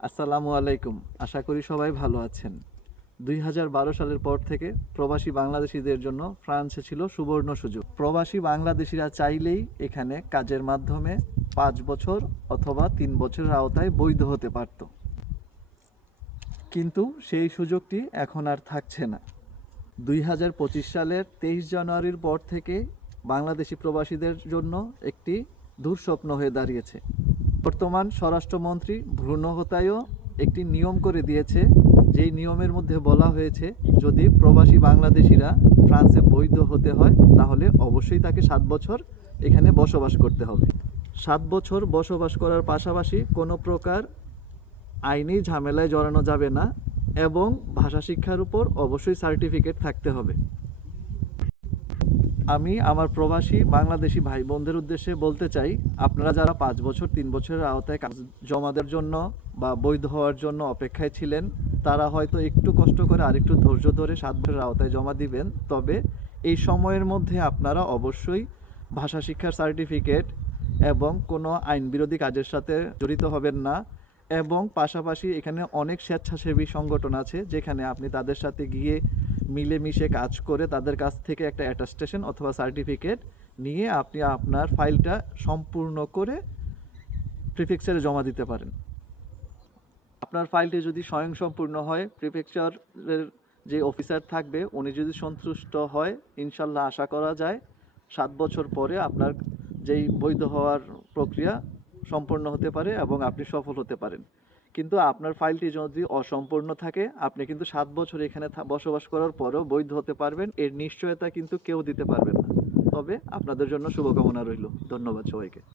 আসসালামু আলাইকুম। আশা করি সবাই ভালো আছেন। দুই হাজার বারো সালের পর থেকে প্রবাসী বাংলাদেশিদের জন্য ফ্রান্সে ছিল সুবর্ণ সুযোগ। প্রবাসী বাংলাদেশিরা চাইলেই এখানে কাজের মাধ্যমে পাঁচ বছর অথবা তিন বছরের আওতায় বৈধ হতে পারত। কিন্তু সেই সুযোগটি এখন আর থাকছে না। দুই হাজার পঁচিশ সালের তেইশ জানুয়ারির পর থেকে বাংলাদেশি প্রবাসীদের জন্য একটি দুঃস্বপ্ন হয়ে দাঁড়িয়েছে। বর্তমান স্বরাষ্ট্রমন্ত্রী ভ্রূণ হতায়ও একটি নিয়ম করে দিয়েছে, যেই নিয়মের মধ্যে বলা হয়েছে, যদি প্রবাসী বাংলাদেশিরা ফ্রান্সে বৈধ হতে হয়, তাহলে অবশ্যই তাকে সাত বছর এখানে বসবাস করতে হবে। সাত বছর বসবাস করার পাশাপাশি কোনো প্রকার আইনি ঝামেলায় জড়ানো যাবে না এবং ভাষা শিক্ষার উপর অবশ্যই সার্টিফিকেট থাকতে হবে। আমি আমার প্রবাসী বাংলাদেশি ভাই বোনদের উদ্দেশ্যে বলতে চাই, আপনারা যারা পাঁচ বছর, তিন বছরের আওতায় কাজ জমা দেওয়ার জন্য বা বৈধ হওয়ার জন্য অপেক্ষায় ছিলেন, তারা হয়তো একটু কষ্ট করে আরেকটু ধৈর্য ধরে সাত বছরের আওতায় জমা দিবেন। তবে এই সময়ের মধ্যে আপনারা অবশ্যই ভাষা শিক্ষার সার্টিফিকেট এবং কোনো আইন বিরোধী কাজের সাথে জড়িত হবেন না এবং পাশাপাশি এখানে অনেক স্বেচ্ছাসেবী সংগঠন আছে, যেখানে আপনি তাদের সাথে গিয়ে মিলেমিশে কাজ করে তাদের কাছ থেকে একটা অ্যাটাস্টেশন অথবা সার্টিফিকেট নিয়ে আপনি আপনার ফাইলটা সম্পূর্ণ করে প্রিফেকচারে জমা দিতে পারেন। আপনার ফাইলটি যদি স্বয়ংসম্পূর্ণ হয় প্রিফেকচারের যে অফিসার থাকবে, উনি যদি সন্তুষ্ট হয়, ইনশাল্লাহ আশা করা যায়, সাত বছর পরে আপনার যেই বৈধ হওয়ার প্রক্রিয়া সম্পূর্ণ হতে পারে এবং আপনি সফল হতে পারেন। কিন্তু আপনার ফাইলটি যদি অসম্পূর্ণ থাকে, আপনি কিন্তু সাত বছর এখানে বসবাস করার পরও বৈধ হতে পারবেন। এর নিশ্চয়তা কিন্তু কেউ দিতে পারবেন না। তবে আপনাদের জন্য শুভকামনা রইল। ধন্যবাদ সবাইকে।